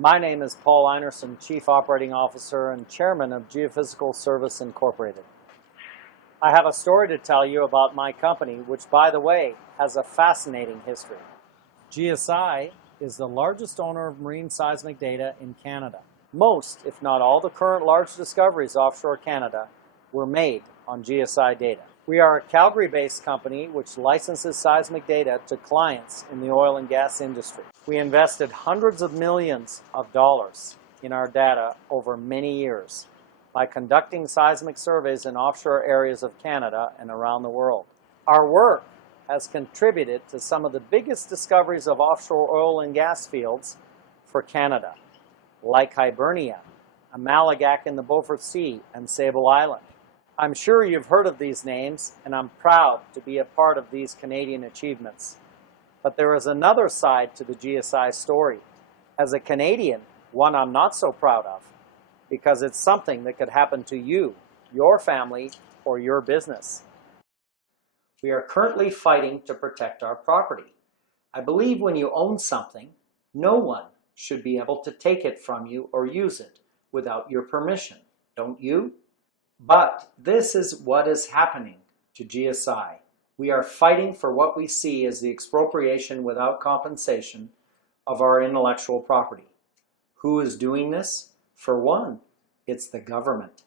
My name is Paul Einerson, Chief Operating Officer and Chairman of Geophysical Service Incorporated. I have a story to tell you about my company, which, by the way, has a fascinating history. GSI is the largest owner of marine seismic data in Canada. Most, if not all, the current large discoveries offshore Canada were made on GSI data. We are a Calgary-based company which licenses seismic data to clients in the oil and gas industry. We invested hundreds of millions of dollars in our data over many years by conducting seismic surveys in offshore areas of Canada and around the world. Our work has contributed to some of the biggest discoveries of offshore oil and gas fields for Canada, like Hibernia, Amalgamac in the Beaufort Sea, and Sable Island. I'm sure you've heard of these names, and I'm proud to be a part of these Canadian achievements. But there is another side to the GSI story. As a Canadian, one I'm not so proud of, because it's something that could happen to you, your family, or your business. We are currently fighting to protect our property. I believe when you own something, no one should be able to take it from you or use it without your permission, don't you? But this is what is happening to GSI. We are fighting for what we see as the expropriation without compensation of our intellectual property. Who is doing this? For one, it's the government,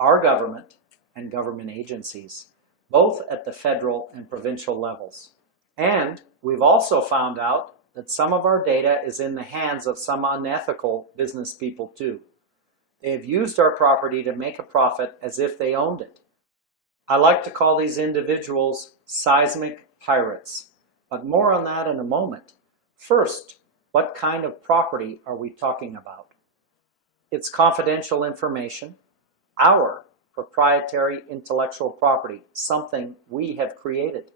our government and government agencies, both at the federal and provincial levels. And we've also found out that some of our data is in the hands of some unethical business people too. They have used our property to make a profit as if they owned it. I like to call these individuals seismic pirates, but more on that in a moment. First, what kind of property are we talking about? It's confidential information, our proprietary intellectual property, something we have created.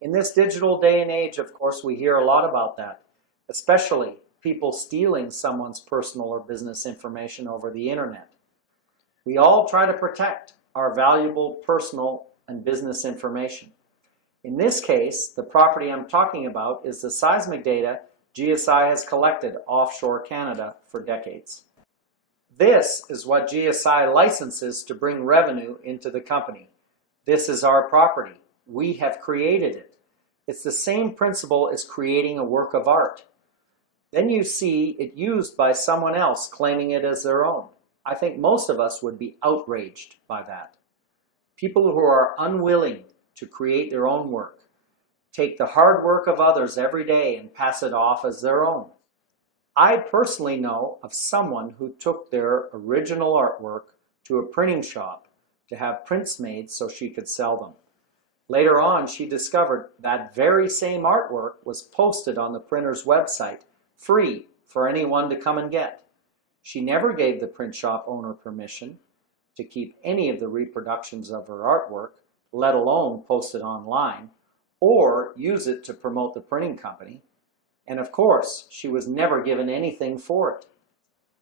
In this digital day and age, of course, we hear a lot about that, especially people stealing someone's personal or business information over the internet. We all try to protect our valuable personal and business information. In this case, the property I'm talking about is the seismic data GSI has collected offshore Canada for decades. This is what GSI licenses to bring revenue into the company. This is our property. We have created it. It's the same principle as creating a work of art. Then you see it used by someone else claiming it as their own. I think most of us would be outraged by that. People who are unwilling to create their own work take the hard work of others every day and pass it off as their own. I personally know of someone who took their original artwork to a printing shop to have prints made so she could sell them. Later on, she discovered that very same artwork was posted on the printer's website, free for anyone to come and get. She never gave the print shop owner permission to keep any of the reproductions of her artwork, let alone post it online, or use it to promote the printing company. And of course, she was never given anything for it.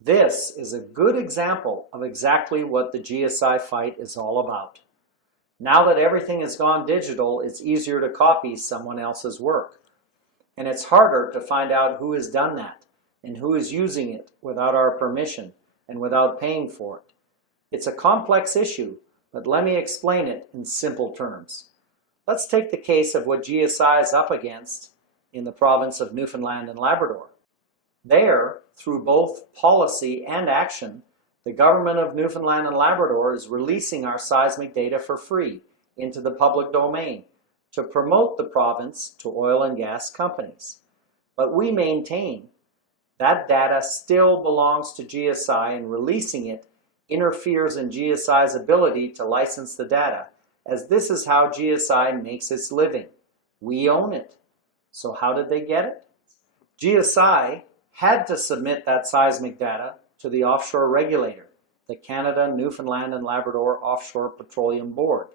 This is a good example of exactly what the GSI fight is all about. Now that everything has gone digital, it's easier to copy someone else's work. And it's harder to find out who has done that and who is using it without our permission and without paying for it. It's a complex issue, but let me explain it in simple terms. Let's take the case of what GSI is up against in the province of Newfoundland and Labrador. There, through both policy and action, the government of Newfoundland and Labrador is releasing our seismic data for free into the public domain to promote the province to oil and gas companies. But we maintain that data still belongs to GSI, and releasing it interferes in GSI's ability to license the data, as this is how GSI makes its living. We own it. So how did they get it? GSI had to submit that seismic data to the offshore regulator, the Canada, Newfoundland and Labrador Offshore Petroleum Board,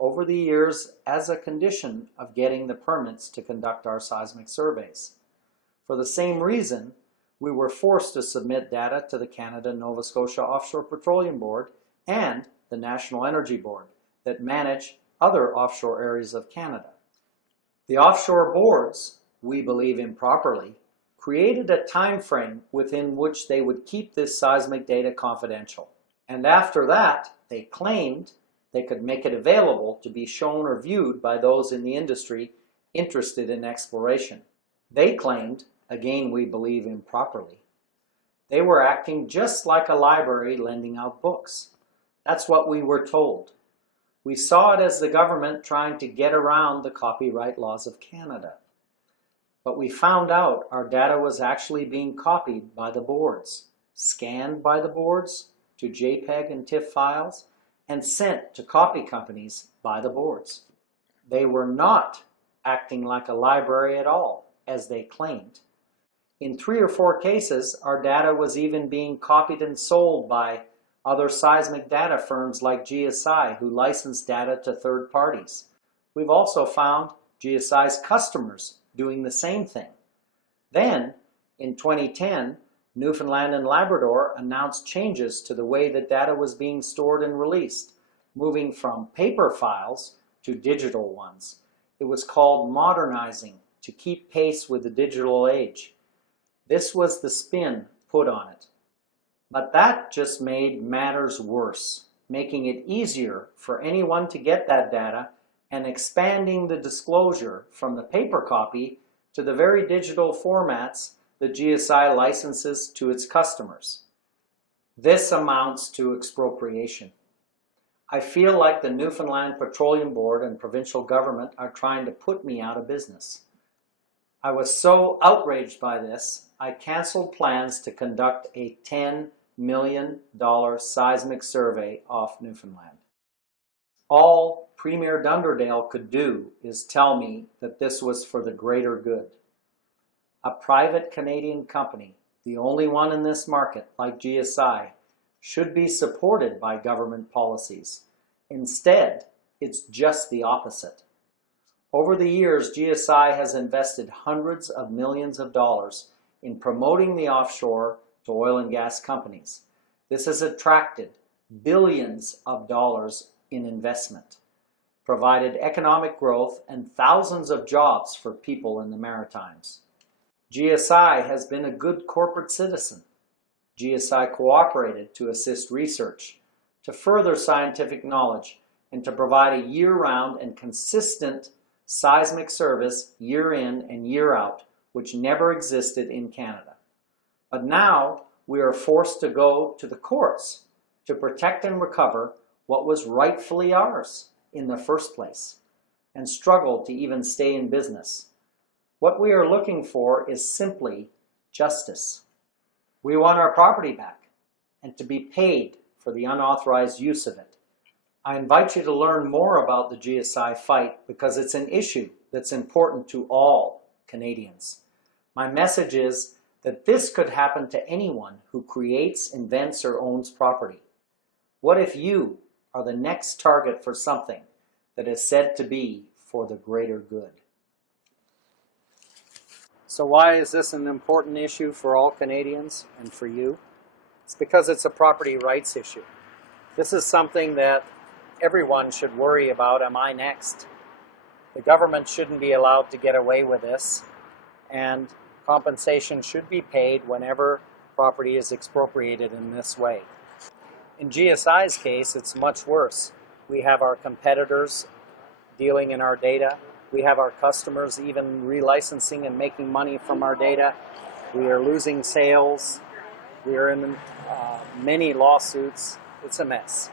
over the years as a condition of getting the permits to conduct our seismic surveys. For the same reason, we were forced to submit data to the Canada-Nova Scotia Offshore Petroleum Board and the National Energy Board that manage other offshore areas of Canada. The offshore boards, we believe improperly, created a time frame within which they would keep this seismic data confidential. And after that, they claimed they could make it available to be shown or viewed by those in the industry interested in exploration. They claimed, again we believe improperly, they were acting just like a library lending out books. That's what we were told. We saw it as the government trying to get around the copyright laws of Canada. But we found out our data was actually being copied by the boards, scanned by the boards to JPEG and TIFF files, and sent to copy companies by the boards. They were not acting like a library at all, as they claimed. In 3 or 4 cases, our data was even being copied and sold by other seismic data firms like GSI who license data to third parties. We've also found GSI's customers doing the same thing. Then, in 2010, Newfoundland and Labrador announced changes to the way that data was being stored and released, moving from paper files to digital ones. It was called modernizing to keep pace with the digital age. This was the spin put on it. But that just made matters worse, making it easier for anyone to get that data and expanding the disclosure from the paper copy to the very digital formats that GSI licenses to its customers. This amounts to expropriation. I feel like the Newfoundland Petroleum Board and provincial government are trying to put me out of business. I was so outraged by this, I canceled plans to conduct a $10 million seismic survey off Newfoundland. All Premier Dunderdale could do is tell me that this was for the greater good. A private Canadian company, the only one in this market like GSI, should be supported by government policies. Instead, it's just the opposite. Over the years, GSI has invested hundreds of millions of dollars in promoting the offshore to oil and gas companies. This has attracted billions of dollars in investment, provided economic growth and thousands of jobs for people in the Maritimes. GSI has been a good corporate citizen. GSI cooperated to assist research, to further scientific knowledge, and to provide a year-round and consistent seismic service year in and year out, which never existed in Canada. But now we are forced to go to the courts to protect and recover what was rightfully ours in the first place, and struggle to even stay in business. What we are looking for is simply justice. We want our property back and to be paid for the unauthorized use of it. I invite you to learn more about the GSI fight because it's an issue that's important to all Canadians. My message is that this could happen to anyone who creates, invents, or owns property. What if you are the next target for something that is said to be for the greater good? So why is this an important issue for all Canadians and for you? It's because it's a property rights issue. This is something that everyone should worry about. Am I next? The government shouldn't be allowed to get away with this, and compensation should be paid whenever property is expropriated in this way. In GSI's case, it's much worse. We have our competitors dealing in our data. We have our customers even relicensing and making money from our data. We are losing sales. We are in many lawsuits. It's a mess.